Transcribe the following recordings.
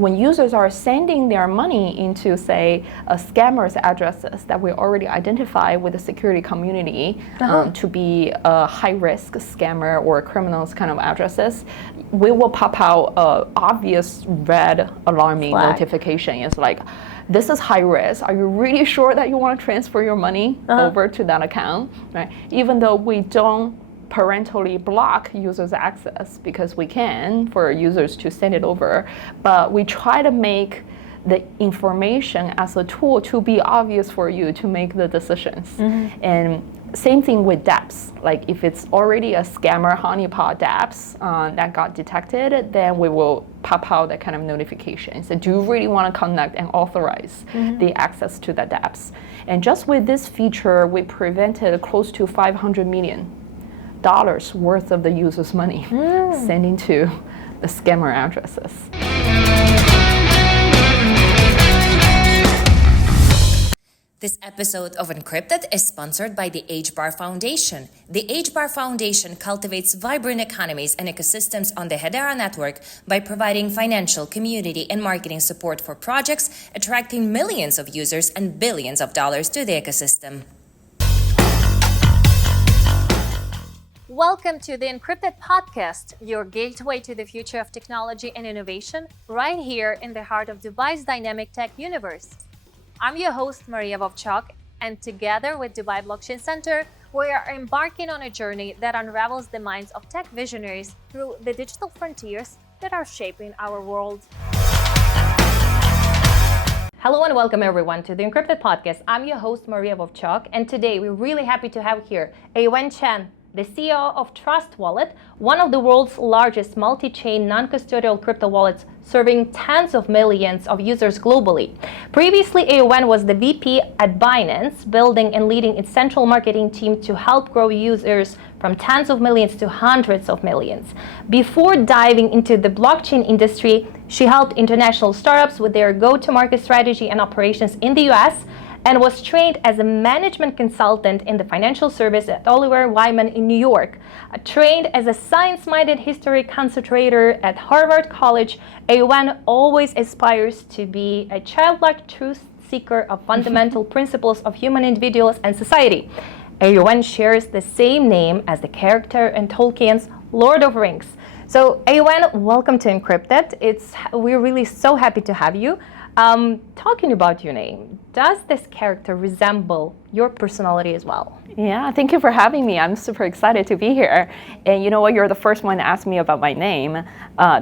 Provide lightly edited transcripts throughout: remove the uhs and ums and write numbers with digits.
when users are sending their money into, say, a scammer's addresses that we already identify with the security community to be a high-risk scammer or criminals kind of addresses, we will pop out an obvious red alarming notification. It's like, this is high risk. Are you really sure that you want to transfer your money over to that account? Right? Even though we don't parentally block users' access, because we can for users to send it over, but we try to make the information as a tool to be obvious for you to make the decisions. And same thing with dApps. Like if it's already a scammer honeypot dApps that got detected, then we will pop out that kind of notification. So do you really want to connect and authorize the access to the dApps? And just with this feature, we prevented close to $500 million worth of the user's money sending to the scammer addresses. This episode of Encrypted is sponsored by the HBAR Foundation. The HBAR Foundation cultivates vibrant economies and ecosystems on the Hedera network by providing financial, community, and marketing support for projects, attracting millions of users and billions of dollars to the ecosystem. Welcome to the Encrypted podcast, your gateway to the future of technology and innovation, right here in the heart of Dubai's dynamic tech universe. I'm your host, Maria Vovchok, and together with Dubai Blockchain Center, we are embarking on a journey that unravels the minds of tech visionaries through the digital frontiers that are shaping our world. Hello and welcome everyone to the Encrypted podcast. I'm your host, Maria Vovchok, and today we're really happy to have here Eowyn Chen, the CEO of Trust Wallet, one of the world's largest multi-chain non-custodial crypto wallets, serving tens of millions of users globally. Previously, Eowyn was the VP at Binance, building and leading its central marketing team to help grow users from tens of millions to hundreds of millions. Before diving into the blockchain industry, she helped international startups with their go-to-market strategy and operations in the US, and was trained as a management consultant in the financial service at Oliver Wyman in New York. Trained as a science-minded history concentrator at Harvard College, Eowyn always aspires to be a childlike truth seeker of fundamental principles of human individuals and society. Eowyn shares the same name as the character in Tolkien's Lord of the Rings. So Eowyn, welcome to Encrypted. We're really so happy to have you. Talking about your name, does this character resemble your personality as well? Yeah, thank you for having me. I'm super excited to be here. And you know what, you're the first one to ask me about my name.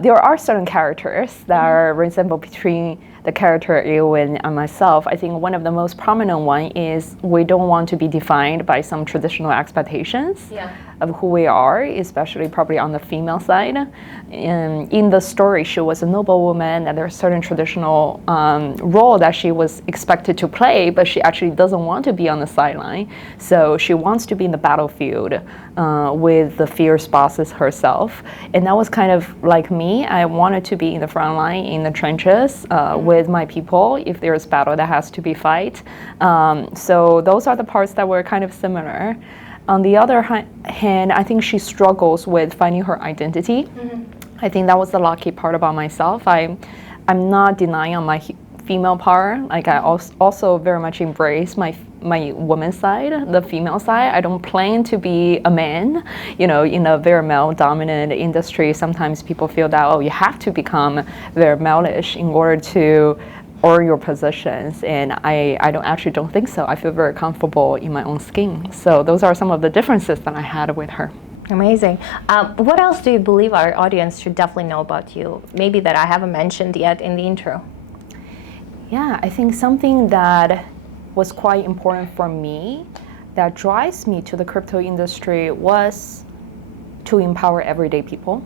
There are certain characters that are resemble between the character Eowyn and myself. I think one of the most prominent one is we don't want to be defined by some traditional expectations of who we are, especially probably on the female side. And in the story, she was a noblewoman, and there's certain traditional role that she was expected to play, but she actually doesn't want to be on the sideline. So she wants to be in the battlefield with the fierce bosses herself. And that was kind of like me. I wanted to be in the front line, in the trenches with my people if there's battle that has to be fight. So those are the parts that were kind of similar. On the other hand, I think she struggles with finding her identity. I think that was the lucky part about myself. I'm not denying on my female part. Like I also very much embrace my woman's side, the female side. I don't plan to be a man. You know, in a very male-dominant industry, sometimes people feel that, oh, you have to become very male-ish in order to earn your positions. And I don't think so. I feel very comfortable in my own skin. So those are some of the differences that I had with her. Amazing. What else do you believe our audience should definitely know about you? Maybe that I haven't mentioned yet in the intro. Yeah, I think something that was quite important for me that drives me to the crypto industry was to empower everyday people.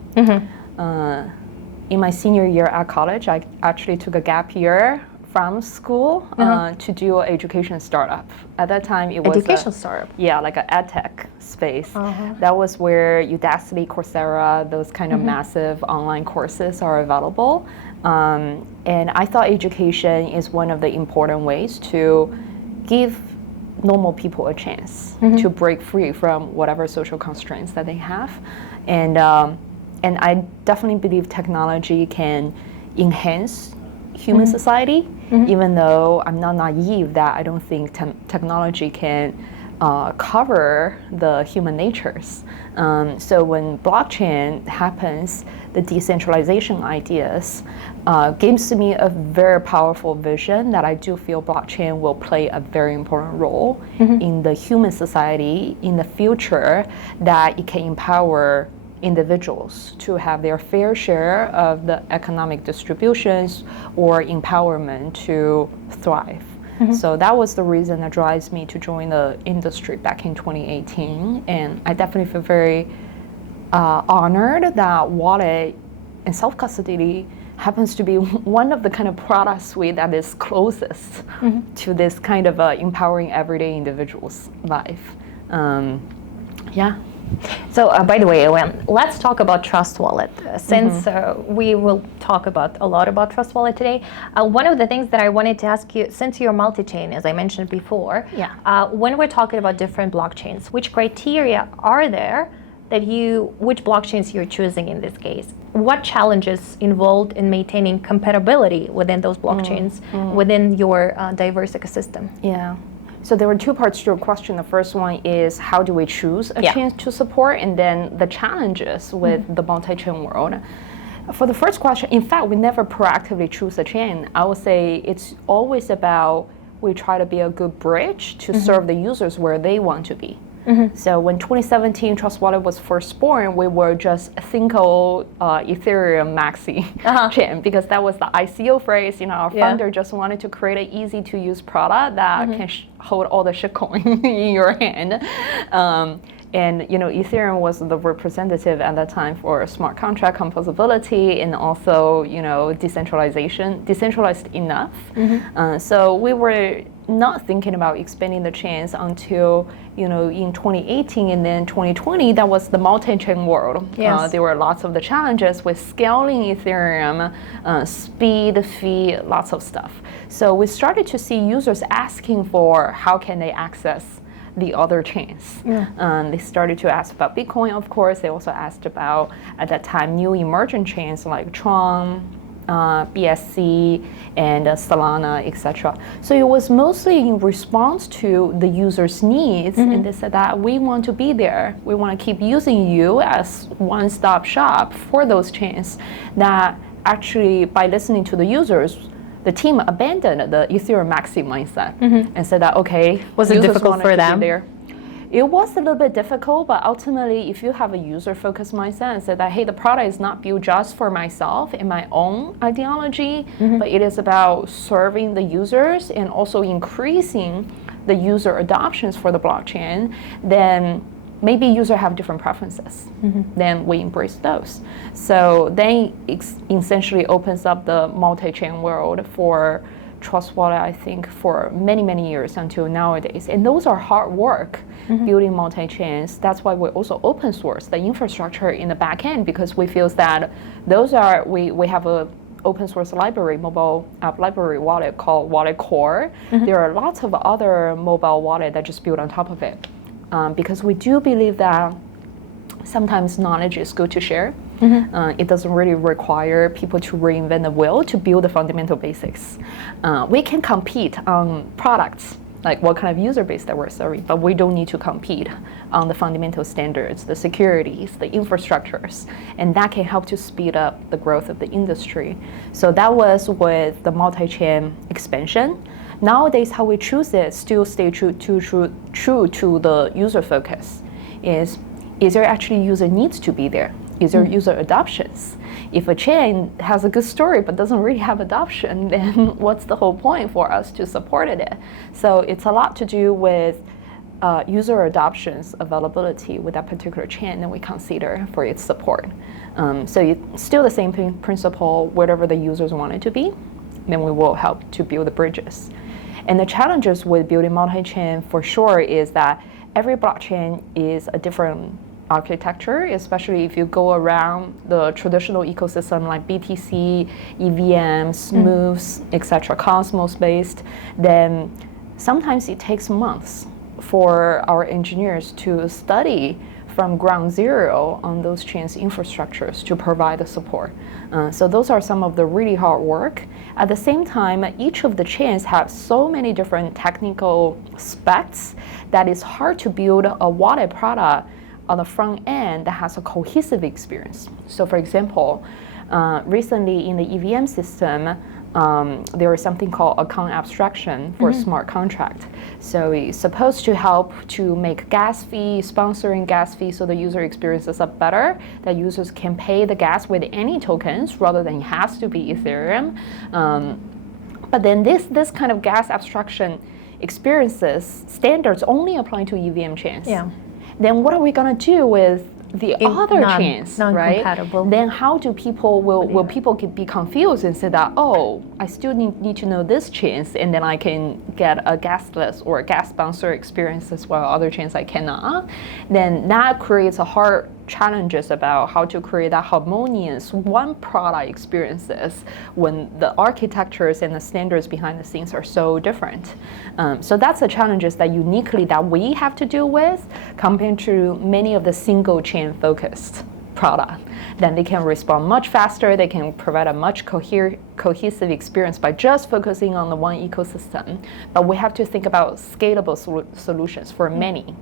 In my senior year at college, I actually took a gap year from school to do an education startup. At that time, it was education startup. Yeah, like an ed tech space. That was where Udacity, Coursera, those kind of massive online courses are available. And I thought education is one of the important ways to give normal people a chance to break free from whatever social constraints that they have. And I definitely believe technology can enhance human society, even though I'm not naive that I don't think technology can cover the human natures. So when blockchain happens, the decentralization ideas gives me a very powerful vision that I do feel blockchain will play a very important role in the human society in the future, that it can empower individuals to have their fair share of the economic distributions or empowerment to thrive. So that was the reason that drives me to join the industry back in 2018. And I definitely feel very honored that wallet and self-custody happens to be one of the kind of product suite that is closest to this kind of empowering everyday individual's life. Yeah. So, by the way, Eowyn, let's talk about Trust Wallet. Since we will talk about a lot about Trust Wallet today, one of the things that I wanted to ask you, since you're multi-chain, as I mentioned before, when we're talking about different blockchains, which criteria are there that which blockchains you're choosing in this case? What challenges involved in maintaining compatibility within those blockchains, within your diverse ecosystem? Yeah. So there were two parts to your question. The first one is how do we choose a chain to support, and then the challenges with the multi-chain world. For the first question, in fact, we never proactively choose a chain. I would say it's always about we try to be a good bridge to serve the users where they want to be. So when 2017 Trust Wallet was first born, we were just a single Ethereum maxi chain, because that was the ICO phrase. Our founder just wanted to create an easy to use product that can hold all the shitcoin in your hand. And Ethereum was the representative at that time for smart contract composability and also decentralized enough. So we were not thinking about expanding the chains until in 2018, and then 2020 that was the multi-chain world. There were lots of the challenges with scaling Ethereum, speed, fee, lots of stuff. So we started to see users asking for how can they access the other chains. They started to ask about Bitcoin, of course. They also asked about, at that time, new emerging chains like Tron, BSC, and Solana, etc. So it was mostly in response to the users' needs, and they said that we want to be there. We want to keep using you as one-stop shop for those chains. That actually, by listening to the users, the team abandoned the Ethereum maxi mindset and said that, okay, was it difficult for them? It was a little bit difficult, but ultimately, if you have a user-focused mindset and say that, hey, the product is not built just for myself and my own ideology, but it is about serving the users and also increasing the user adoptions for the blockchain, then maybe users have different preferences. Then we embrace those. So then essentially opens up the multi-chain world for Trust Wallet, I think, for many, many years until nowadays. And those are hard work, building multi-chains. That's why we also open source the infrastructure in the back end, because we feel that those are, we have a open source library, mobile app library wallet called Wallet Core. There are lots of other mobile wallet that just build on top of it. Because we do believe that sometimes knowledge is good to share. It doesn't really require people to reinvent the wheel to build the fundamental basics. We can compete on products, like what kind of user base that we're serving, but we don't need to compete on the fundamental standards, the securities, the infrastructures, and that can help to speed up the growth of the industry. So that was with the multi-chain expansion. Nowadays, how we choose it still stay true to the user focus. Is there actually user needs to be there? Is there user adoptions? If a chain has a good story but doesn't really have adoption, then what's the whole point for us to support it? So it's a lot to do with user adoptions, availability with that particular chain that we consider for its support. So it's still the same principle, whatever the users want it to be, then we will help to build the bridges. And the challenges with building multi-chain for sure is that every blockchain is a different architecture, especially if you go around the traditional ecosystem like BTC, EVM, Smooths, etc., Cosmos-based, then sometimes it takes months for our engineers to study from ground zero on those chains infrastructures to provide the support. So those are some of the really hard work. At the same time, each of the chains have so many different technical specs that it's hard to build a wallet product on the front end that has a cohesive experience. So for example, recently in the EVM system, there is something called account abstraction for smart contract. So it's supposed to help to make gas fee, sponsoring gas fee, so the user experiences are better, that users can pay the gas with any tokens rather than it has to be Ethereum. But then this kind of gas abstraction experiences, standards only apply to EVM chains. Yeah. Then what are we going to do with the other chains, right? Then how do people, will people be confused and say that, oh, I still need to know this chains, and then I can get a gasless or a gas sponsor experiences while other chains I cannot? Then that creates a hard challenges about how to create that harmonious one product experiences when the architectures and the standards behind the scenes are so different. So that's the challenges that uniquely that we have to deal with compared to many of the single chain focused product. Then they can respond much faster, they can provide a much cohesive experience by just focusing on the one ecosystem. But we have to think about scalable solutions for many.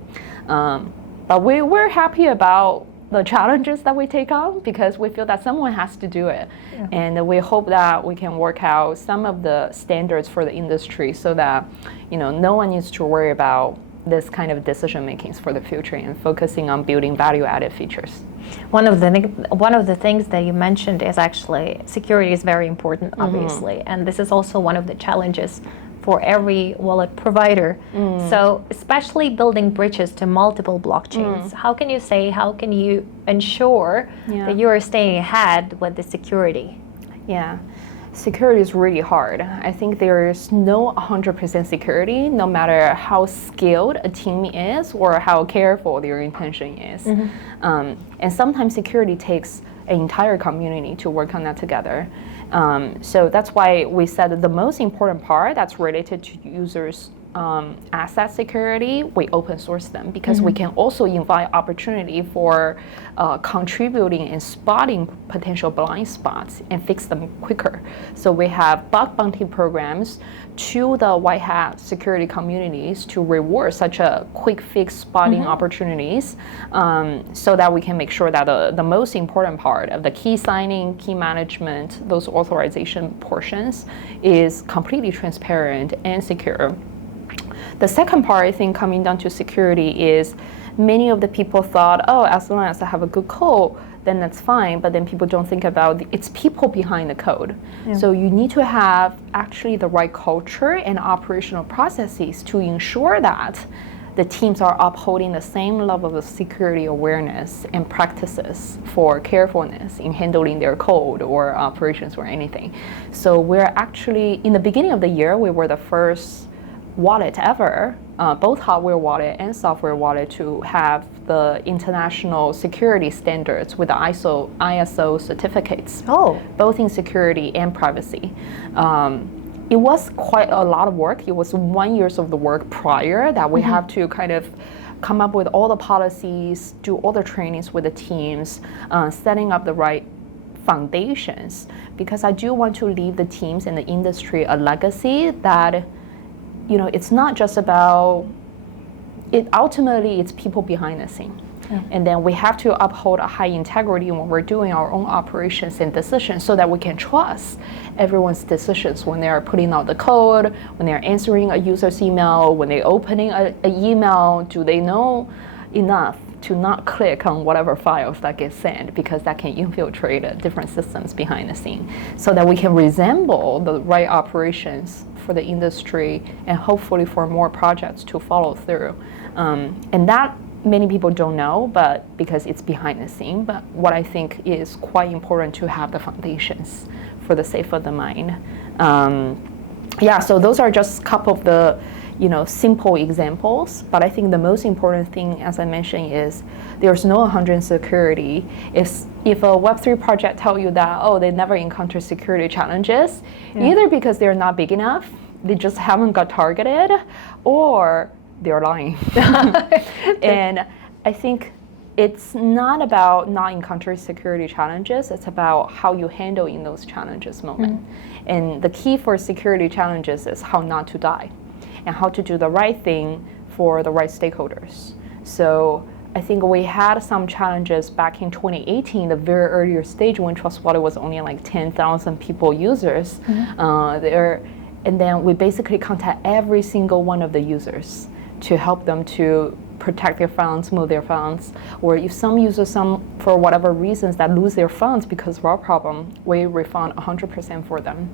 But we're happy about the challenges that we take on because we feel that someone has to do it. Yeah. And we hope that we can work out some of the standards for the industry so that no one needs to worry about this kind of decision makings for the future and focusing on building value-added features. One of the things that you mentioned is actually security is very important, obviously, and this is also one of the challenges for every wallet provider. So especially building bridges to multiple blockchains, how can you ensure that you are staying ahead with the security? Yeah, security is really hard. I think there is no 100% security, no matter how skilled a team is or how careful their intention is. And sometimes security takes an entire community to work on that together. So that's why we said that the most important part that's related to users' asset security, we open source them because we can also invite opportunity for contributing and spotting potential blind spots and fix them quicker. So we have bug bounty programs to the white hat security communities to reward such a quick fix spotting opportunities so that we can make sure that the most important part of the key signing, key management, those authorization portions is completely transparent and secure. The second part, I think, coming down to security is many of the people thought, oh, as long as I have a good code, then that's fine. But then people don't think about it's people behind the code. Yeah. So you need to have actually the right culture and operational processes to ensure that the teams are upholding the same level of security awareness and practices for carefulness in handling their code or operations or anything. So we're actually, in the beginning of the year, we were the first wallet ever, both hardware wallet and software wallet, to have the international security standards with the ISO certificates, both in security and privacy. It was quite a lot of work. It was 1 year of the work prior that we have to kind of come up with all the policies, do all the trainings with the teams, setting up the right foundations, because I do want to leave the teams and the industry a legacy that it's not just about it. Ultimately, it's people behind the scene. Yeah. And then we have to uphold a high integrity when we're doing our own operations and decisions so that we can trust everyone's decisions when they are putting out the code, when they're answering a user's email, when they're opening an email. Do they know enough to not click on whatever files that get sent, because that can infiltrate different systems behind the scene, so that we can resemble the right operations for the industry and hopefully for more projects to follow through. And that many people don't know, but because it's behind the scene. But what I think is quite important to have the foundations for the sake of the mind. So those are just a couple of the simple examples, but I think the most important thing, as I mentioned, is there's no 100% security. If a Web3 project tell you that, they never encounter security challenges, either because they're not big enough, they just haven't got targeted, or they're lying. And I think it's not about not encountering security challenges, it's about how you handle in those challenges moment. And the key for security challenges is how not to die and how to do the right thing for the right stakeholders. So I think we had some challenges back in 2018, the very earlier stage when Trust Wallet was only like 10,000 people users there. And then we basically contact every single one of the users to help them to protect their funds, move their funds, or if some users, for whatever reasons that lose their funds because of our problem, we refund 100% for them.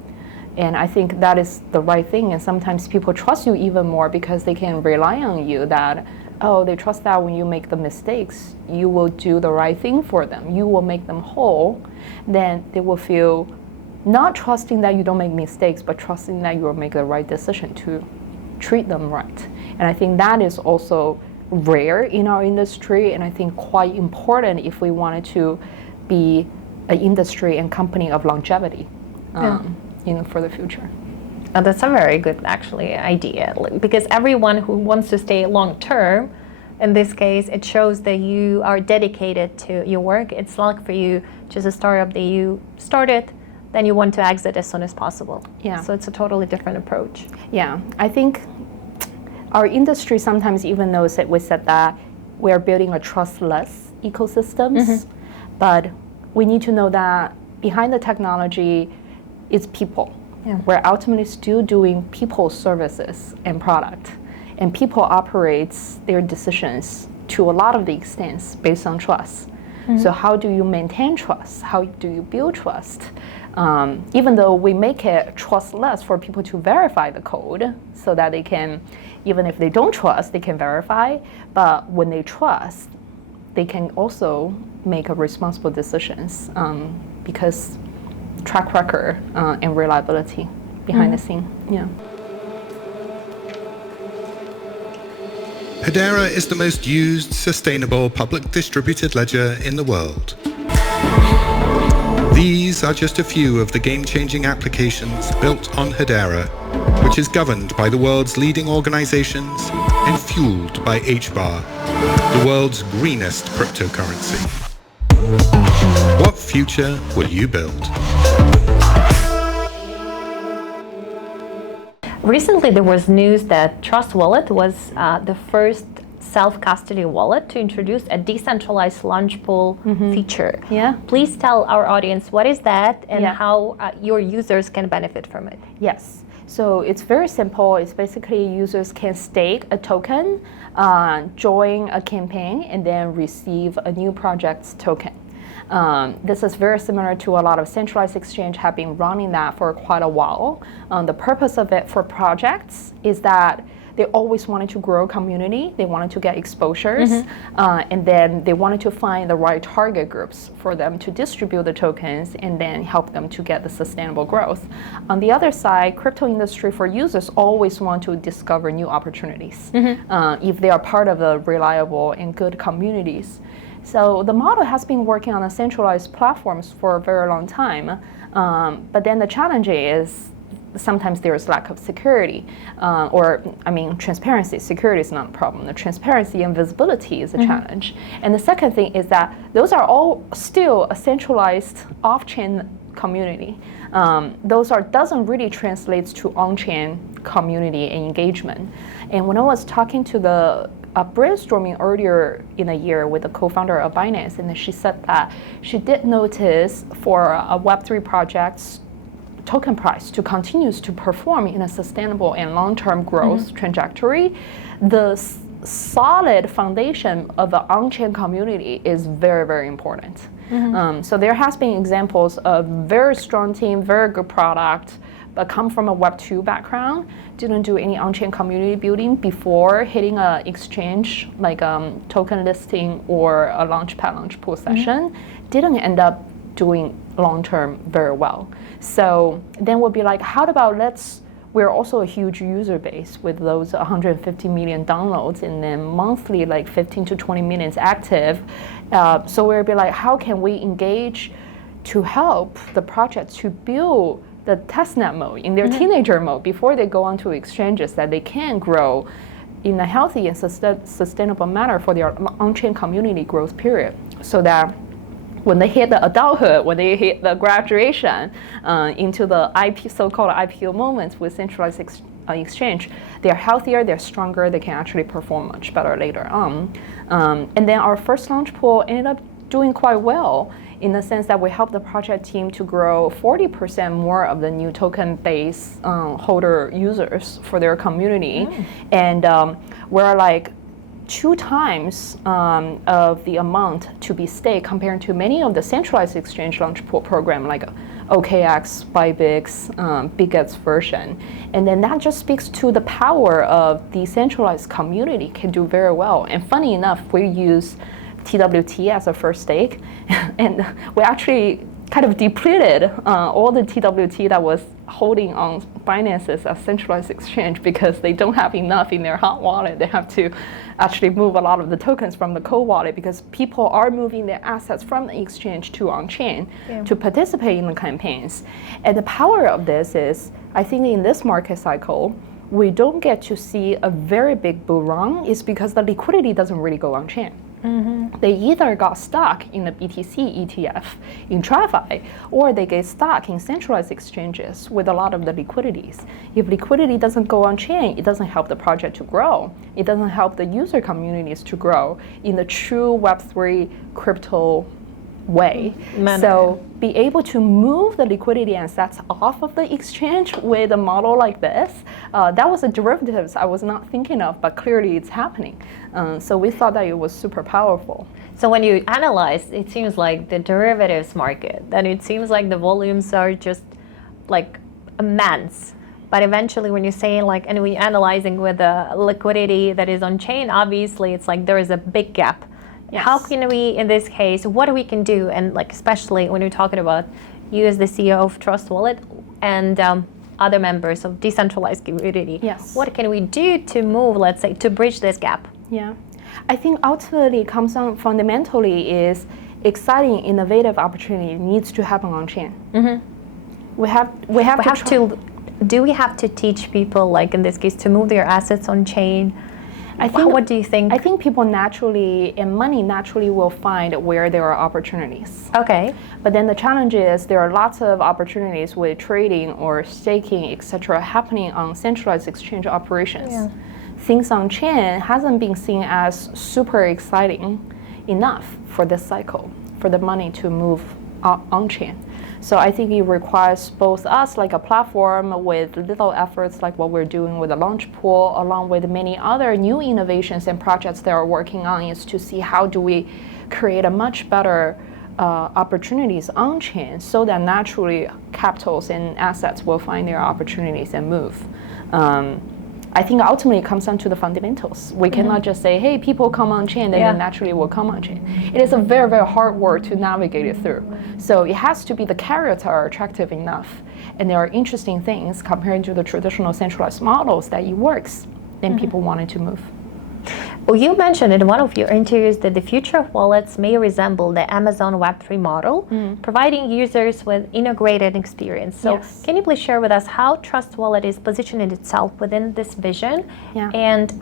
And I think that is the right thing. And sometimes people trust you even more because they can rely on you that, oh, they trust that when you make the mistakes, you will do the right thing for them. You will make them whole. Then they will feel not trusting that you don't make mistakes, but trusting that you will make the right decision to treat them right. And I think that is also rare in our industry, and I think quite important if we wanted to be an industry and company of longevity for the future. That's a very good actually idea, because everyone who wants to stay long term, in this case, it shows that you are dedicated to your work. It's like for you, just a startup that you started, then you want to exit as soon as possible. Yeah. So it's a totally different approach. Yeah, I think our industry sometimes even knows that we said that we're building a trustless ecosystems, but we need to know that behind the technology is people. Yeah. We're ultimately still doing people services and product, and people operates their decisions to a lot of the extents based on trust. So how do you maintain trust? How do you build trust? Even though we make it trustless for people to verify the code so that they can, even if they don't trust, they can verify. But when they trust, they can also make a responsible decisions because track record and reliability behind the scene. Yeah. Hedera is the most used, sustainable public distributed ledger in the world. These are just a few of the game-changing applications built on Hedera, which is governed by the world's leading organizations and fueled by HBAR, the world's greenest cryptocurrency. What future will you build? Recently, there was news that Trust Wallet was the first self-custody wallet to introduce a decentralized launch pool feature. Yeah. Please tell our audience what is that and how your users can benefit from it. Yes. So it's very simple. It's basically users can stake a token, join a campaign, and then receive a new project's token. This is very similar to a lot of centralized exchange have been running that for quite a while. The purpose of it for projects is that they always wanted to grow community, they wanted to get exposures, and then they wanted to find the right target groups for them to distribute the tokens and then help them to get the sustainable growth. On the other side, crypto industry for users always want to discover new opportunities if they are part of the reliable and good communities. So the model has been working on a centralized platforms for a very long time, but then the challenge is sometimes there is lack of security, transparency. Security is not a problem. The transparency and visibility is a challenge. And the second thing is that those are all still a centralized off-chain community. Doesn't really translate to on-chain community and engagement. And when I was talking to the brainstorming earlier in the year with the co-founder of Binance, and she said that she did notice for a Web3 project's token price to continues to perform in a sustainable and long-term growth trajectory, the solid foundation of the on-chain community is very, very important. So there has been examples of very strong team, very good product, but come from a Web2 background, didn't do any on-chain community building before hitting an exchange like token listing or a launch pool session, didn't end up doing long-term very well. So then we'll be like, how about we're also a huge user base with those 150 million downloads and then monthly like 15 to 20 minutes active. So we'll be like, how can we engage to help the project to build the testnet mode in their teenager mode before they go onto exchanges that they can grow in a healthy and sustainable manner for their on-chain community growth period, so that when they hit the adulthood, when they hit the graduation into the so-called IPO moments with centralized exchange, they're healthier, they're stronger, they can actually perform much better later on. And then our first launch pool ended up doing quite well, in the sense that we helped the project team to grow 40% more of the new token-based holder users for their community. And we're like 2 times of the amount to be staked compared to many of the centralized exchange launch pool program like OKX, Bybix, Bigets version. And then that just speaks to the power of decentralized community can do very well. And funny enough, we use TWT as a first stake, and we actually kind of depleted all the TWT that was holding on Binance as a centralized exchange, because they don't have enough in their hot wallet. They have to actually move a lot of the tokens from the cold wallet, because people are moving their assets from the exchange to on-chain to participate in the campaigns. And the power of this is, I think in this market cycle, we don't get to see a very big bull run, is because the liquidity doesn't really go on-chain. They either got stuck in the BTC ETF in TradFi, or they get stuck in centralized exchanges with a lot of the liquidities. If liquidity doesn't go on chain, it doesn't help the project to grow. It doesn't help the user communities to grow in the true Web3 crypto way. So be able to move the liquidity assets off of the exchange with a model like this, that was a derivatives I was not thinking of, but clearly it's happening. So we thought that it was super powerful. So when you analyze, it seems like the derivatives market, then it seems like the volumes are just like immense. But eventually when you say like, and we're analyzing with the liquidity that is on chain, obviously it's like there is a big gap. Yes. How can we, in this case, what we can do, and like especially when you're talking about you as the CEO of Trust Wallet and other members of decentralized community, what can we do to move, let's say, to bridge this gap? Yeah, I think ultimately it comes down fundamentally is exciting, innovative opportunity needs to happen on chain. Do we have to teach people, like in this case, to move their assets on chain? What do you think? I think people naturally, and money naturally will find where there are opportunities. Okay. But then the challenge is there are lots of opportunities with trading or staking, etc., happening on centralized exchange operations. Things on chain hasn't been seen as super exciting enough for this cycle, for the money to move on chain. So I think it requires both us, like a platform with little efforts like what we're doing with the launch pool, along with many other new innovations and projects that are working on, is to see how do we create a much better opportunities on chain, so that naturally capitals and assets will find their opportunities and move. I think ultimately it comes down to the fundamentals. We cannot just say, hey, people come on chain, then they naturally will come on chain. It is a very, very hard work to navigate it through. So it has to be the carrots are attractive enough, and there are interesting things compared to the traditional centralized models that it works, then people wanted to move. Well, you mentioned in one of your interviews that the future of wallets may resemble the Amazon Web3 model, providing users with integrated experience. So can you please share with us how Trust Wallet is positioning itself within this vision, and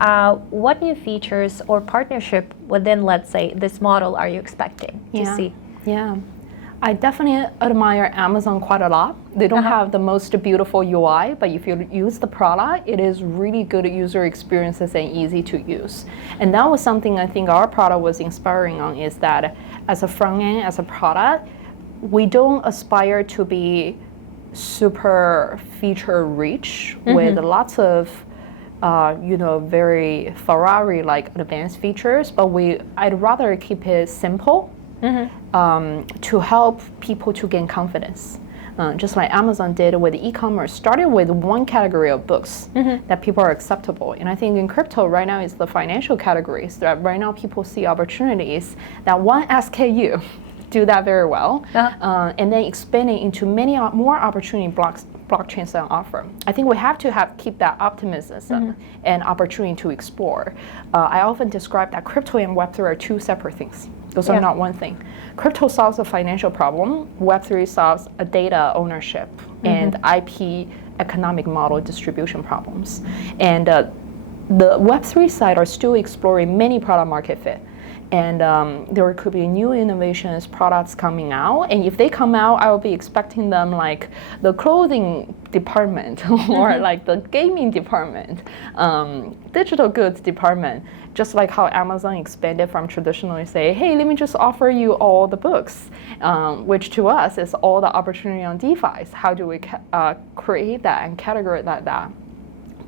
what new features or partnership within, let's say, this model are you expecting to see? I definitely admire Amazon quite a lot. They don't have the most beautiful UI, but if you use the product, it is really good user experiences and easy to use. And that was something I think our product was inspiring on, is that as a front end, as a product, we don't aspire to be super feature rich with lots of very Ferrari-like advanced features, but I'd rather keep it simple. To help people to gain confidence. Just like Amazon did with e-commerce, started with one category of books that people are acceptable. And I think in crypto right now is the financial categories that right now people see opportunities that one SKU do that very well, and then expanding into many more opportunity blockchains that offer. I think we have to keep that optimism and opportunity to explore. I often describe that crypto and Web3 are two separate things. Those are not one thing. Crypto solves a financial problem. Web3 solves a data ownership and IP economic model distribution problems. And the Web3 side are still exploring many product market fit. And there could be new innovations, products coming out. And if they come out, I will be expecting them like the clothing department or like the gaming department, digital goods department, just like how Amazon expanded from traditionally say, hey, let me just offer you all the books, which to us is all the opportunity on DeFi. How do we create that and categorize that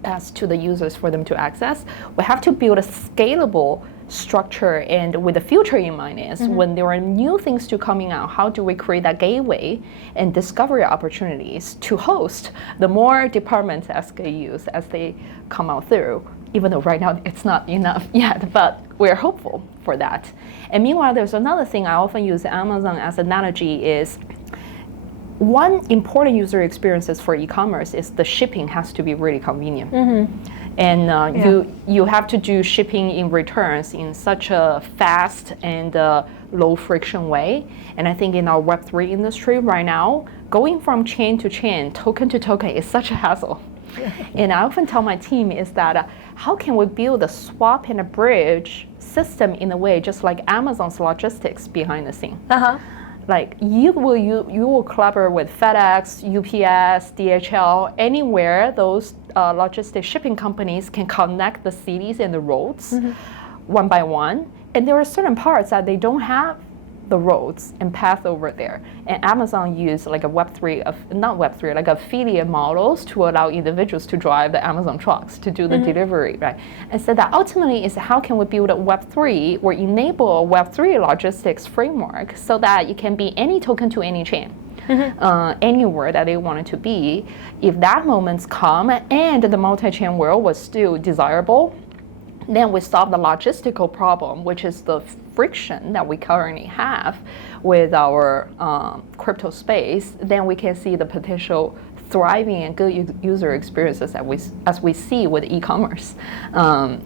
as to the users for them to access? We have to build a scalable structure, and with the future in mind is when there are new things to coming out, how do we create that gateway and discovery opportunities to host the more departments SKUs as they come out through, even though right now it's not enough yet, but we're hopeful for that. And meanwhile, there's another thing I often use Amazon as an analogy is one important user experiences for e-commerce is the shipping has to be really convenient. And you have to do shipping in returns in such a fast and low friction way. And I think in our Web3 industry right now, going from chain to chain, token to token is such a hassle. And I often tell my team is that how can we build a swap and a bridge system in a way just like Amazon's logistics behind the scene? Like you will collaborate with FedEx, UPS, DHL, anywhere those logistic shipping companies can connect the cities and the roads one by one. And there are certain parts that they don't have the roads and path over there. And Amazon used like a Web3, like affiliate models to allow individuals to drive the Amazon trucks to do the delivery, right? And so that ultimately is how can we build a Web3 or enable a Web3 logistics framework so that it can be any token to any chain. Anywhere that they want it to be. If that moment's come and the multi-chain world was still desirable, then we solve the logistical problem, which is the friction that we currently have with our crypto space. Then we can see the potential thriving and good user experiences as we see with e-commerce.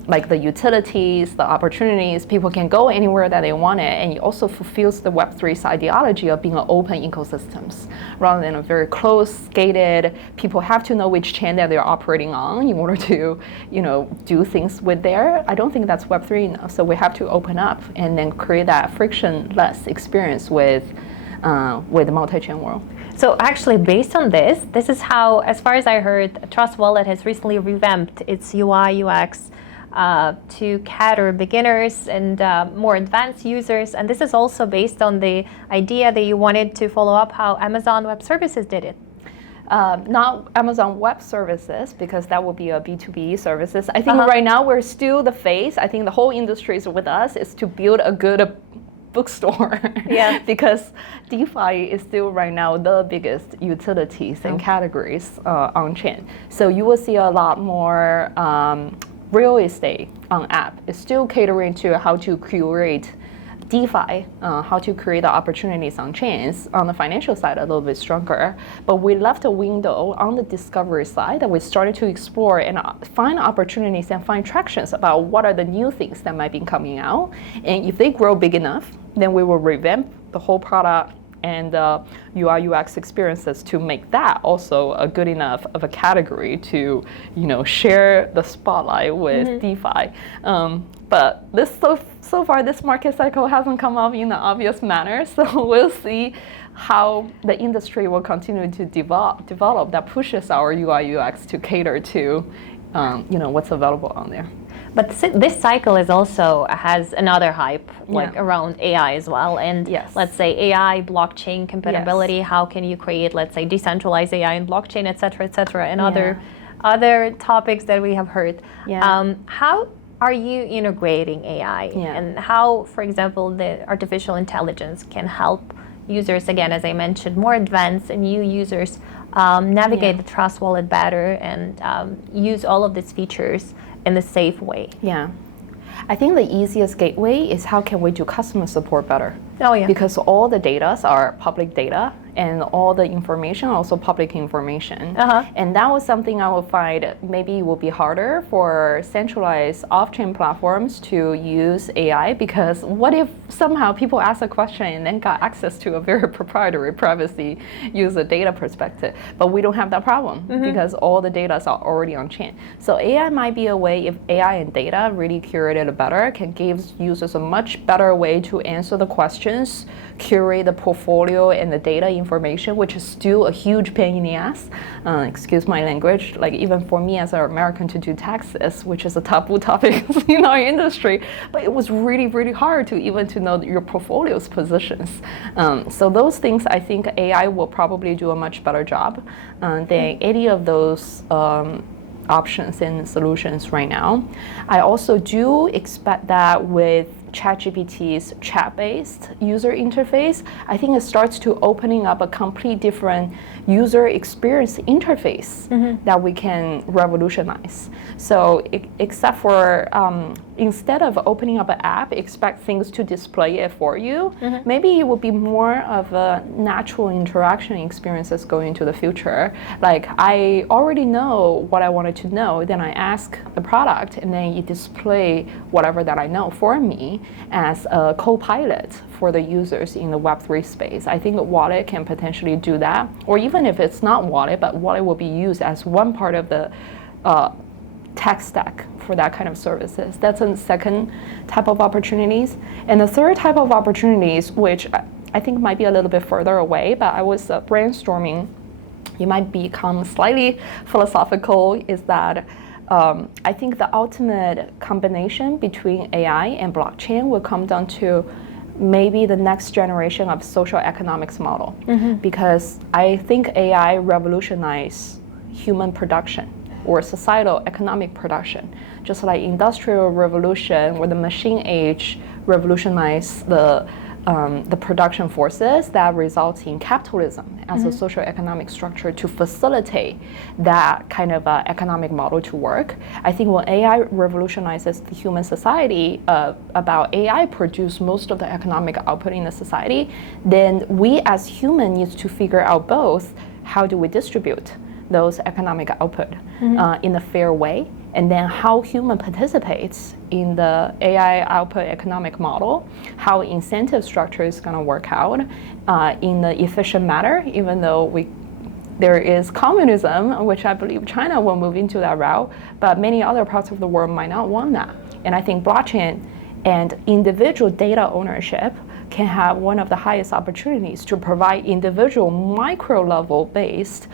Like the utilities, the opportunities, people can go anywhere that they want it, and it also fulfills the Web3's ideology of being an open ecosystems rather than a very closed, gated, people have to know which chain that they're operating on in order to, do things with there. I don't think that's Web3 enough, so we have to open up and then create that frictionless experience with the multi-chain world. So actually, based on this is how, as far as I heard, Trust Wallet has recently revamped its UI, UX to cater beginners and more advanced users. And this is also based on the idea that you wanted to follow up how Amazon Web Services did it. Not Amazon Web Services, because that will be a B2B services. I think right now we're still the face. I think the whole industry is with us is to build a good bookstore. Because DeFi is still right now the biggest utilities and categories on chain. So you will see a lot more real estate on app. It's still catering to how to curate DeFi, how to create the opportunities on chains. On the financial side, a little bit stronger. But we left a window on the discovery side that we started to explore and find opportunities and find tractions about what are the new things that might be coming out. And if they grow big enough, then we will revamp the whole product and UI UX experiences to make that also a good enough of a category to share the spotlight with DeFi. But so far this market cycle hasn't come up in an obvious manner, so we'll see how the industry will continue to develop that pushes our UI UX to cater to what's available on there. But this cycle is also has another hype around AI as well. And let's say AI, blockchain compatibility, how can you create, let's say, decentralized AI and blockchain, et cetera, and other topics that we have heard. How are you integrating AI? And how, for example, the artificial intelligence can help users, again, as I mentioned, more advanced and new users navigate the Trust Wallet better and use all of these features in the safe way? I think the easiest gateway is how can we do customer support better? Oh, yeah. Because all the data are public data, and all the information, also public information. Uh-huh. And that was something I would find maybe it will be harder for centralized off-chain platforms to use AI, because what if somehow people ask a question and then got access to a very proprietary privacy user data perspective? But we don't have that problem because all the data is already on chain. So AI might be a way, if AI and data really curated better, can give users a much better way to answer the questions, curate the portfolio and the data information, which is still a huge pain in the ass. Excuse my language, like even for me as an American to do taxes, which is a taboo topic in our industry, but it was really, really hard to even to know your portfolio's positions. So those things, I think AI will probably do a much better job than any of those options and solutions right now. I also do expect that with ChatGPT's chat-based user interface, I think it starts to opening up a complete different user experience interface that we can revolutionize. So except for, instead of opening up an app, expect things to display it for you, maybe it will be more of a natural interaction experiences going into the future. Like I already know what I wanted to know, then I ask the product and then it display whatever that I know for me as a co-pilot for the users in the Web3 space. I think a wallet can potentially do that, or even if it's not wallet, but wallet will be used as one part of the tech stack for that kind of services. That's a second type of opportunities. And the third type of opportunities, which I think might be a little bit further away, but I was brainstorming, you might become slightly philosophical, is that I think the ultimate combination between AI and blockchain will come down to maybe the next generation of social economics model, because I think AI revolutionized human production or societal economic production, just like industrial revolution or the machine age revolutionized the production forces that results in capitalism as a social economic structure to facilitate that kind of economic model to work. I think when AI revolutionizes the human society, about AI produce most of the economic output in the society, then we as humans need to figure out both how do we distribute those economic output in a fair way, and then how human participates in the AI output economic model, how incentive structure is going to work out in the efficient manner, even though there is communism, which I believe China will move into that route, but many other parts of the world might not want that. And I think blockchain and individual data ownership can have one of the highest opportunities to provide individual micro level based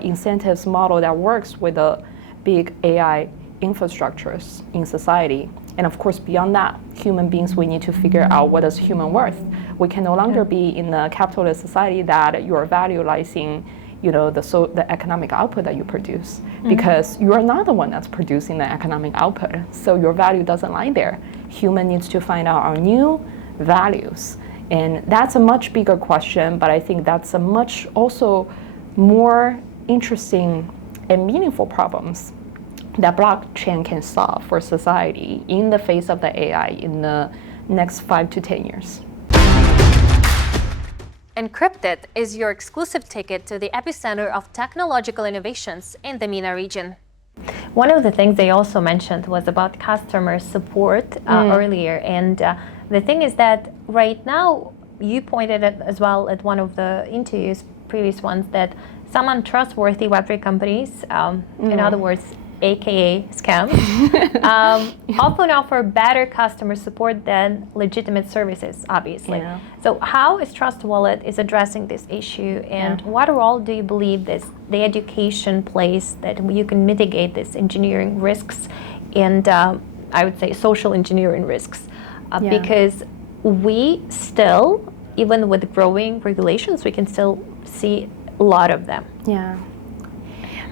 incentives model that works with the big AI infrastructures in society. And of course, beyond that, human beings, we need to figure out what is human worth. We can no longer be in a capitalist society that your value lies in, the economic output that you produce, because you are not the one that's producing the economic output. So your value doesn't lie there. Human needs to find out our new values. And that's a much bigger question, but I think that's a much also more interesting and meaningful problems that blockchain can solve for society in the face of the AI in the next 5 to 10 years. Encrypted is your exclusive ticket to the epicenter of technological innovations in the MENA region. One of the things they also mentioned was about customer support earlier. And the thing is that right now, you pointed at as well at one of the interviews, previous ones, that some untrustworthy Web3 companies, in other words, aka scams, often offer better customer support than legitimate services, obviously. Yeah. So how is Trust Wallet is addressing this issue, and what role do you believe the education plays that you can mitigate this engineering risks and I would say social engineering risks? Because we still, even with growing regulations, we can still see a lot of them. Yeah.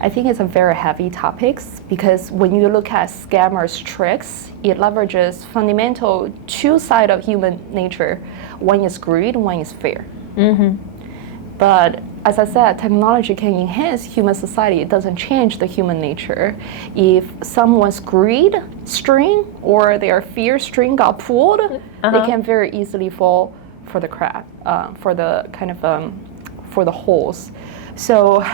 I think it's a very heavy topic, because when you look at scammers' tricks, it leverages fundamental two sides of human nature. One is greed, one is fear. But as I said, technology can enhance human society. It doesn't change the human nature. If someone's greed string or their fear string got pulled, they can very easily fall for the crap, for the kind of for the wholes. So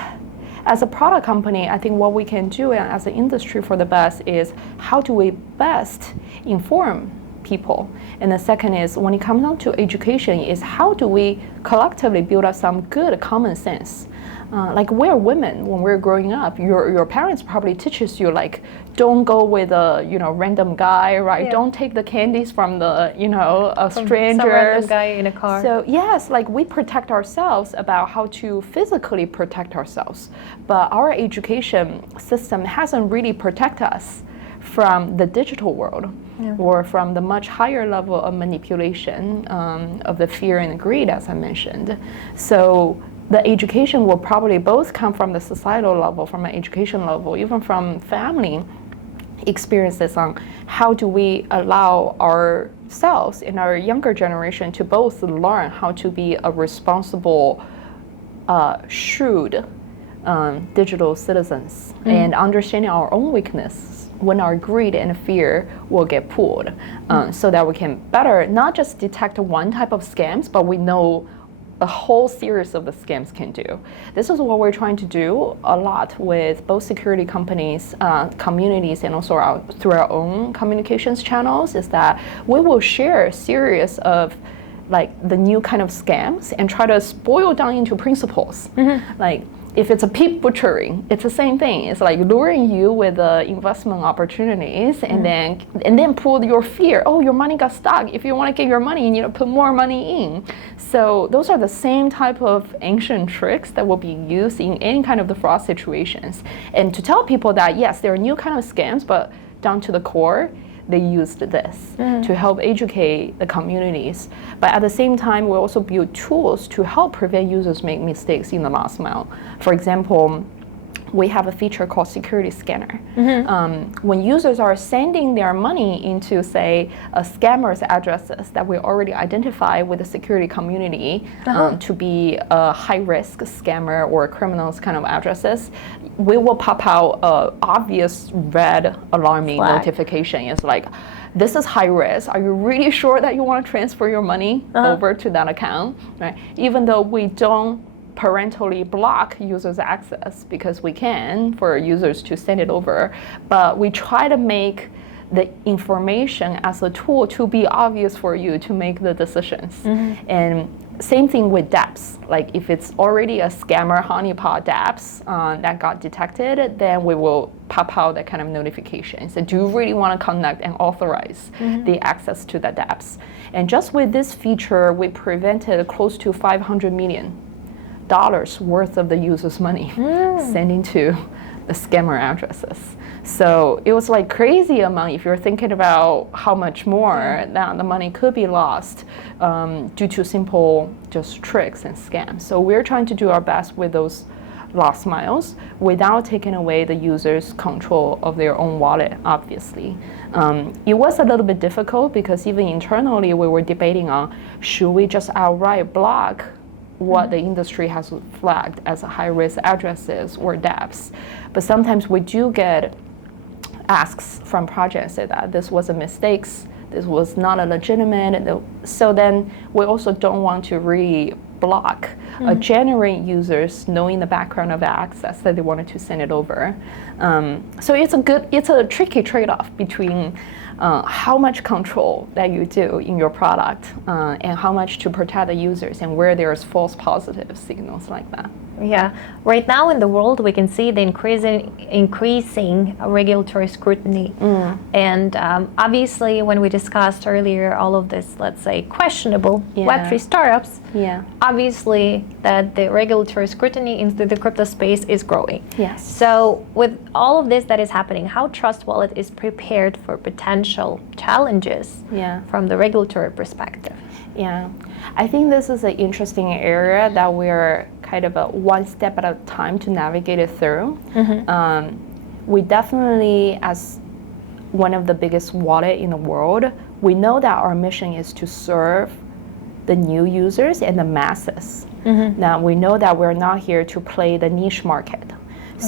as a product company, I think what we can do, and as an industry for the best, is how do we best inform people? And the second is, when it comes down to education, is how do we collectively build up some good common sense? Like we're women, when we're growing up, your parents probably teaches you like, don't go with a random guy, right? Yeah. Don't take the candies from the a Some stranger. random guy in a car. So yes, like we protect ourselves about how to physically protect ourselves, but our education system hasn't really protected us from the digital world. Yeah. Or from the much higher level of manipulation of the fear and greed, as I mentioned. So the education will probably both come from the societal level, from an education level, even from family experiences on how do we allow ourselves in our younger generation to both learn how to be a responsible, shrewd digital citizens and understanding our own weakness when our greed and fear will get pulled, so that we can better not just detect one type of scams, but we know a whole series of the scams can do. This is what we're trying to do a lot with both security companies, communities, and also through our own communications channels, is that we will share a series of like the new kind of scams and try to boil down into principles. Like if it's a pig butchery, it's the same thing. It's like luring you with investment opportunities and then pull your fear. Oh, your money got stuck. If you want to get your money, you need to put more money in. So those are the same type of ancient tricks that will be used in any kind of the fraud situations. And to tell people that yes, there are new kind of scams, but down to the core, they used this to help educate the communities. But at the same time, we also build tools to help prevent users make mistakes in the last mile. For example, we have a feature called security scanner. When users are sending their money into, say, a scammer's addresses that we already identify with the security community to be a high-risk scammer or criminals kind of addresses, we will pop out an obvious red alarming notification. It's like, this is high risk. Are you really sure that you want to transfer your money over to that account? Right? Even though we don't parentally block users' access, because we can for users to send it over, but we try to make the information as a tool to be obvious for you to make the decisions. And same thing with dApps. Like if it's already a scammer honeypot dApps that got detected, then we will pop out that kind of notification. So do you really want to connect and authorize the access to the dApps? And just with this feature, we prevented close to $500 million worth of the users' money sending to the scammer addresses. So it was like crazy amount if you're thinking about how much more that the money could be lost due to simple just tricks and scams. So we're trying to do our best with those last miles without taking away the user's control of their own wallet, obviously. It was a little bit difficult because even internally we were debating on, should we just outright block what the industry has flagged as high-risk addresses or dApps. But sometimes we do get asks from projects that this was a mistake, this was not a legitimate, so then we also don't want to really block genuine users knowing the background of the access that they wanted to send it over. So it's a tricky trade-off between how much control that you do in your product and how much to protect the users and where there's false positive signals like that. Yeah, right now in the world we can see the increasing regulatory scrutiny. And obviously when we discussed earlier all of this, let's say, questionable Web3 startups, obviously that the regulatory scrutiny into the crypto space is growing. Yes. So with all of this that is happening, how Trust Wallet is prepared for potential challenges from the regulatory perspective? Yeah, I think this is an interesting area that we're kind of one step at a time to navigate it through. We definitely, as one of the biggest wallet in the world, we know that our mission is to serve the new users and the masses. Now we know that we're not here to play the niche market.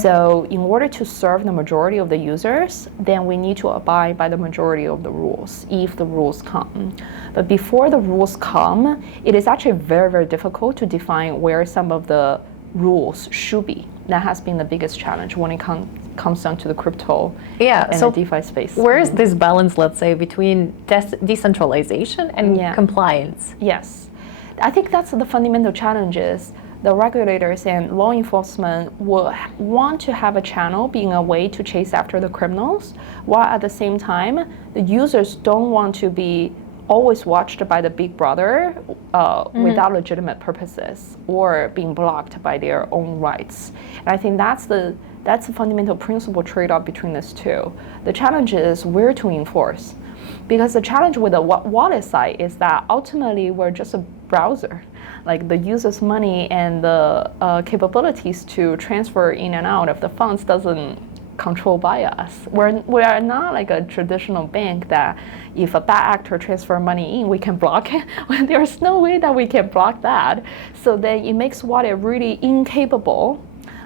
So in order to serve the majority of the users, then we need to abide by the majority of the rules if the rules come. But before the rules come, it is actually very, very difficult to define where some of the rules should be. That has been the biggest challenge when it comes down to the crypto and the DeFi space. Where is this balance, let's say, between decentralization and compliance? Yes. I think that's the fundamental challenge is the regulators and law enforcement will want to have a channel being a way to chase after the criminals, while at the same time, the users don't want to be always watched by the big brother without legitimate purposes or being blocked by their own rights. And I think that's the fundamental principle trade-off between these two. The challenge is where to enforce. Because the challenge with the wallet side is that ultimately we're just a browser. Like the user's money and the capabilities to transfer in and out of the funds doesn't controlled by us. We are not like a traditional bank that if a bad actor transfer money in, we can block it. There's no way that we can block that. So then it makes wallet really incapable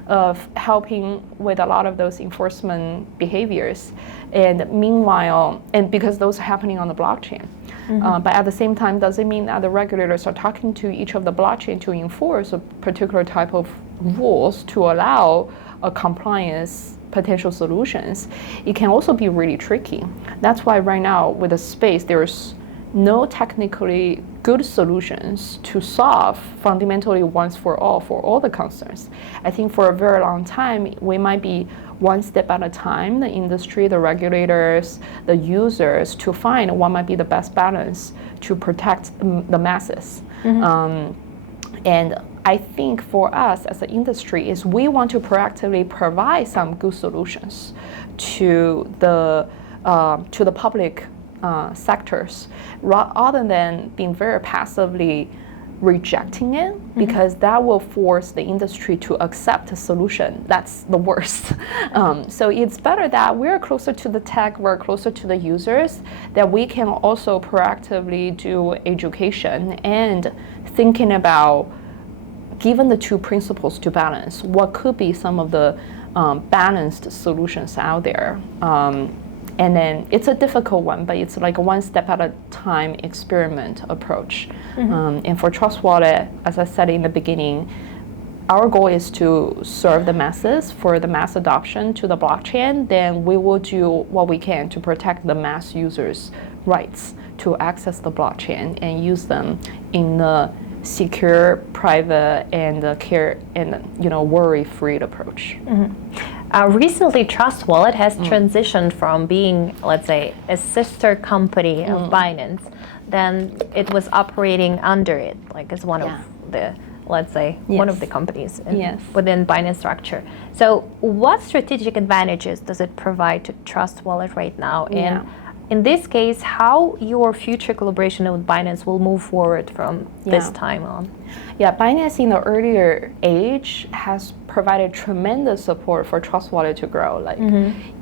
of helping with a lot of those enforcement behaviors. And meanwhile, and because those are happening on the blockchain. But at the same time, does it mean that the regulators are talking to each of the blockchain to enforce a particular type of rules to allow a compliance potential solutions? It can also be really tricky. That's why right now with the space, there's no technically good solutions to solve fundamentally once for all the concerns. I think for a very long time, we might be one step at a time, the industry, the regulators, the users, to find what might be the best balance to protect the masses. And I think for us as an industry is we want to proactively provide some good solutions to the public sectors, rather than being very passively rejecting it, because that will force the industry to accept a solution. That's the worst. So it's better that we're closer to the tech, we're closer to the users, that we can also proactively do education and thinking about, given the two principles to balance, what could be some of the balanced solutions out there. And then it's a difficult one, but it's like a one step at a time experiment approach. And for Trust Wallet, as I said in the beginning, our goal is to serve the masses for the mass adoption to the blockchain. Then we will do what we can to protect the mass users' rights to access the blockchain and use them in the secure, private, and care and worry-free approach. Recently, Trust Wallet has transitioned from being, let's say, a sister company of Binance. Then it was operating under it, like as one of the, let's say, one of the companies within Binance structure. So what strategic advantages does it provide to Trust Wallet right now? And in this case, how your future collaboration with Binance will move forward from this time on? Yeah, Binance in the earlier age has provided tremendous support for Trust Wallet to grow. Like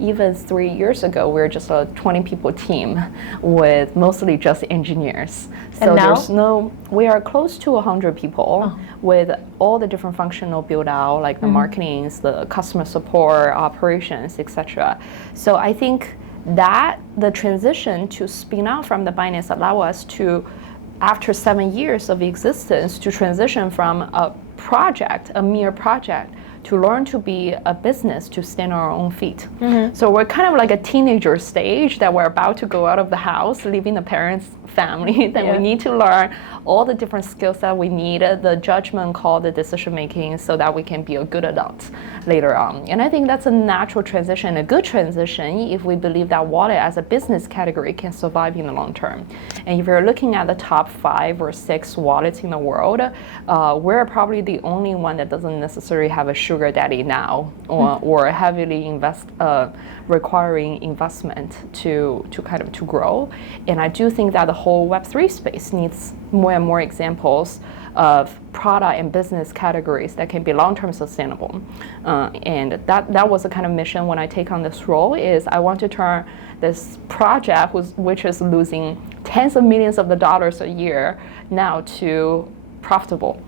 even 3 years ago, we were just a 20 people team with mostly just engineers. So we are close to 100 people with all the different functional build out, like the marketing, the customer support, operations, etc. So I think that the transition to spin out from the Binance allow us to, after 7 years of existence, to transition from a mere project, to learn to be a business, to stand on our own feet. So we're kind of like a teenager stage that we're about to go out of the house, leaving the parents' family, then we need to learn all the different skills that we need, the judgment call, the decision making, so that we can be a good adult later on. And I think that's a natural transition, a good transition, if we believe that wallet as a business category can survive in the long term. And if you're looking at the top 5 or 6 wallets in the world, we're probably the only one that doesn't necessarily have a sugar daddy now, or heavily requiring investment to grow. And I do think that the whole Web3 space needs more and more examples of product and business categories that can be long-term sustainable. And that was the kind of mission when I take on this role, is I want to turn this project, which is losing tens of millions of dollars a year now, to profitable.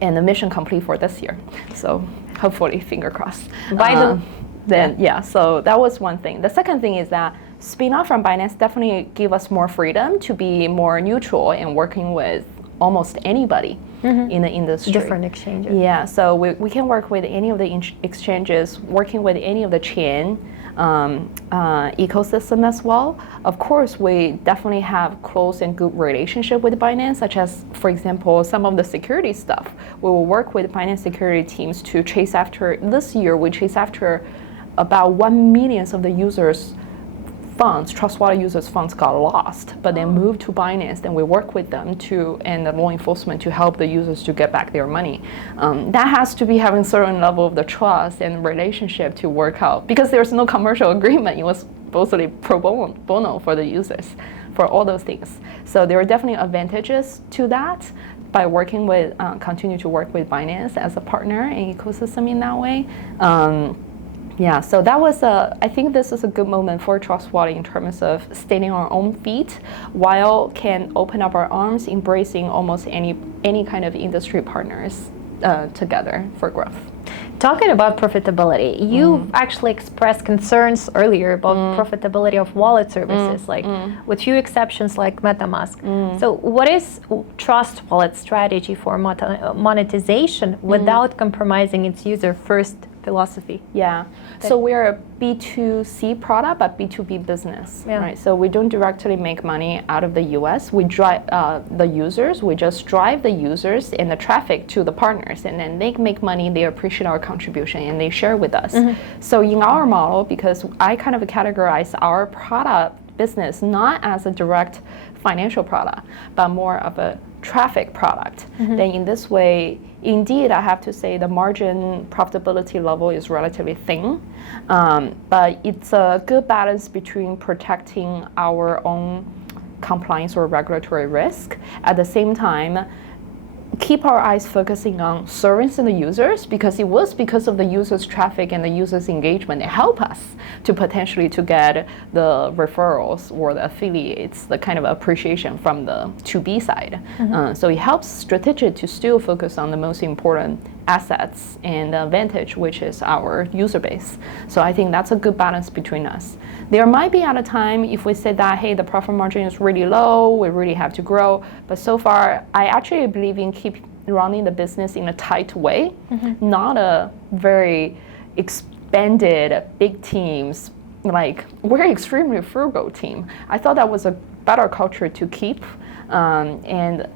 And the mission complete for this year. So hopefully, finger crossed. So that was one thing. The second thing is that spin off from Binance definitely give us more freedom to be more neutral and working with almost anybody in the industry. Different exchanges. Yeah, so we can work with any of the exchanges, working with any of the chain ecosystem as well. Of course, we definitely have close and good relationship with Binance, such as, for example, some of the security stuff. We will work with Binance security teams to chase after, this year we chase after about 1 million of the users' funds, Trust Wallet users' funds got lost, but then moved to Binance, and we work with them and the law enforcement to help the users to get back their money. That has to be having certain level of the trust and relationship to work out, because there's no commercial agreement. It was supposedly pro bono for the users, for all those things. So there are definitely advantages to that by working with, continue to work with Binance as a partner and ecosystem in that way. Yeah, so that was I think this is a good moment for Trust Wallet in terms of standing on our own feet, while can open up our arms, embracing almost any kind of industry partners together for growth. Talking about profitability, you've actually expressed concerns earlier about profitability of wallet services, with few exceptions like MetaMask. So what is Trust Wallet's strategy for monetization without compromising its user-first philosophy? Yeah, so we're a B2C product, but B2B business, right? So we don't directly make money out of the US. We drive the users, we just drive the users and the traffic to the partners, and then they make money, they appreciate our contribution, and they share with us. So in our model, because I kind of categorize our product business not as a direct financial product, but more of a traffic product, then in this way, indeed, I have to say the margin profitability level is relatively thin, but it's a good balance between protecting our own compliance or regulatory risk, at the same time keep our eyes focusing on servicing the users, because it was because of the users' traffic and the users' engagement that help us to potentially to get the referrals or the affiliates, the kind of appreciation from the 2B side. So it helps strategic to still focus on the most important assets and advantage, which is our user base. So I think that's a good balance between us. There might be at a time if we say that, hey, the profit margin is really low, we really have to grow. But so far, I actually believe in keep running the business in a tight way, not a very expanded big teams. Like, we're an extremely frugal team. I thought that was a better culture to keep, and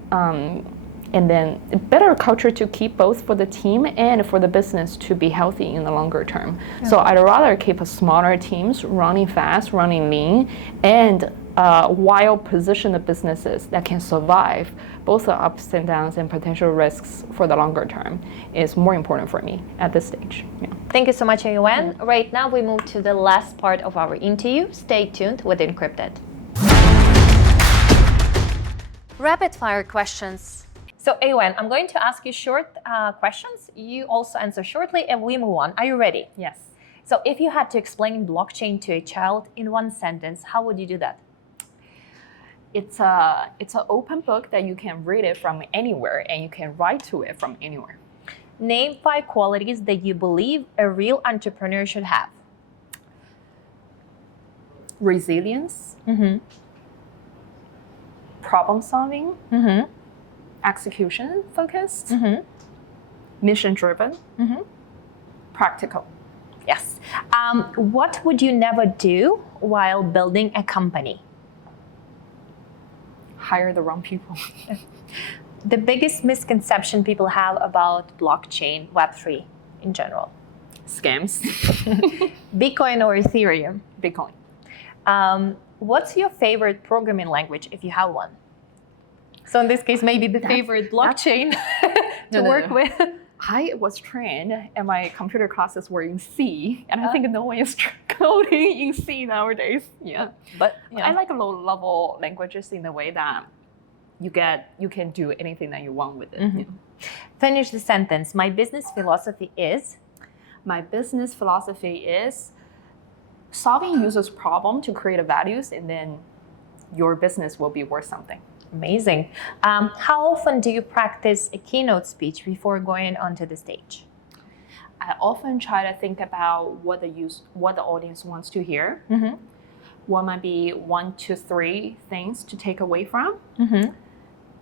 then a better culture to keep both for the team and for the business to be healthy in the longer term. So I'd rather keep a smaller teams running fast, running lean, and while position the businesses that can survive both the ups and downs and potential risks for the longer term is more important for me at this stage. Thank you so much, Eowyn. Right now we move to the last part of our interview. Stay tuned with Encrypted. Rapid fire questions. So Eowyn, I'm going to ask you short questions. You also answer shortly and we move on. Are you ready? Yes. So if you had to explain blockchain to a child in one sentence, how would you do that? It's an open book that you can read it from anywhere and you can write to it from anywhere. Name 5 qualities that you believe a real entrepreneur should have. Resilience, problem solving, execution focused, mission driven, practical. Yes. What would you never do while building a company? Hire the wrong people. The biggest misconception people have about blockchain, Web3 in general. Scams. Bitcoin or Ethereum? Bitcoin. What's your favorite programming language if you have one? So in this case, maybe the favorite blockchain to work with. I was trained and my computer classes were in C, and I think no one is coding in C nowadays. Yeah, but I like low-level languages in the way that you can do anything that you want with it. Finish the sentence. My business philosophy is? My business philosophy is solving users' problem to create values, and then your business will be worth something. Amazing. How often do you practice a keynote speech before going onto the stage? I often try to think about what the audience wants to hear. What might be 1 to 3 things to take away from.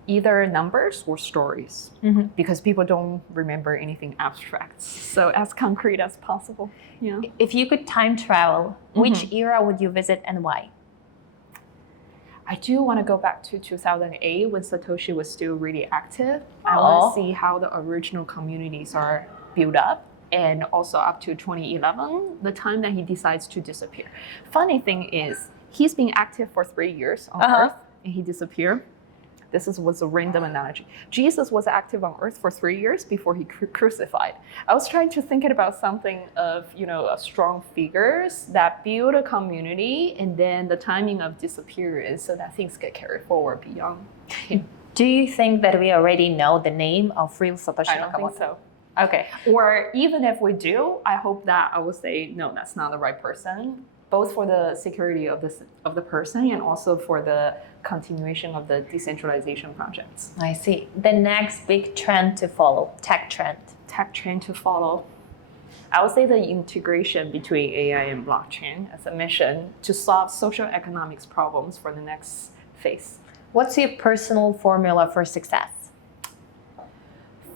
Either numbers or stories, because people don't remember anything abstract. So as concrete as possible. Yeah. If you could time travel, which era would you visit and why? I do want to go back to 2008 when Satoshi was still really active. I want to see how the original communities are built up, and also up to 2011, the time that he decides to disappear. Funny thing is, he's been active for 3 years on Earth, and he disappeared. This was a random analogy. Jesus was active on Earth for 3 years before he crucified. I was trying to think about something of, strong figures that build a community, and then the timing of disappearance so that things get carried forward beyond him. Do you think that we already know the name of real Satoshi I don't Nakamoto? think so. Okay. Or even if we do, I hope that I will say, no, that's not the right person, both for the security of the person and also for the continuation of the decentralization projects. I see. The next big trend to follow, tech trend. Tech trend to follow. I would say the integration between AI and blockchain as a mission to solve social economics problems for the next phase. What's your personal formula for success?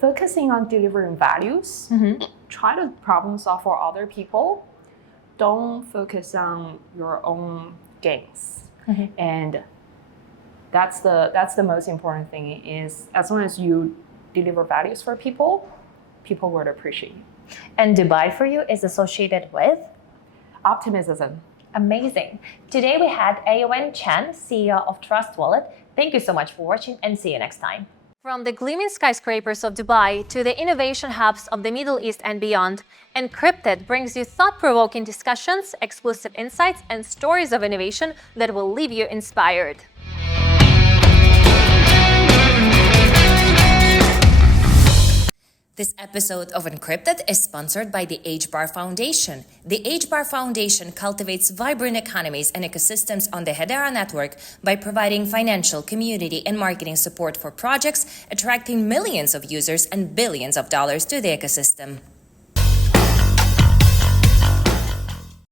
Focusing on delivering values, try to problem solve for other people. Don't focus on your own gains. And that's the most important thing, is as long as you deliver values for people, people would appreciate you. And Dubai for you is associated with? Optimism. Amazing. Today we had Eowyn Chen, CEO of Trust Wallet. Thank you so much for watching, and see you next time. From the gleaming skyscrapers of Dubai to the innovation hubs of the Middle East and beyond, Encrypted brings you thought-provoking discussions, exclusive insights, and stories of innovation that will leave you inspired. This episode of Encrypted is sponsored by the HBAR Foundation. The HBAR Foundation cultivates vibrant economies and ecosystems on the Hedera network by providing financial, community, and marketing support for projects, attracting millions of users and billions of dollars to the ecosystem.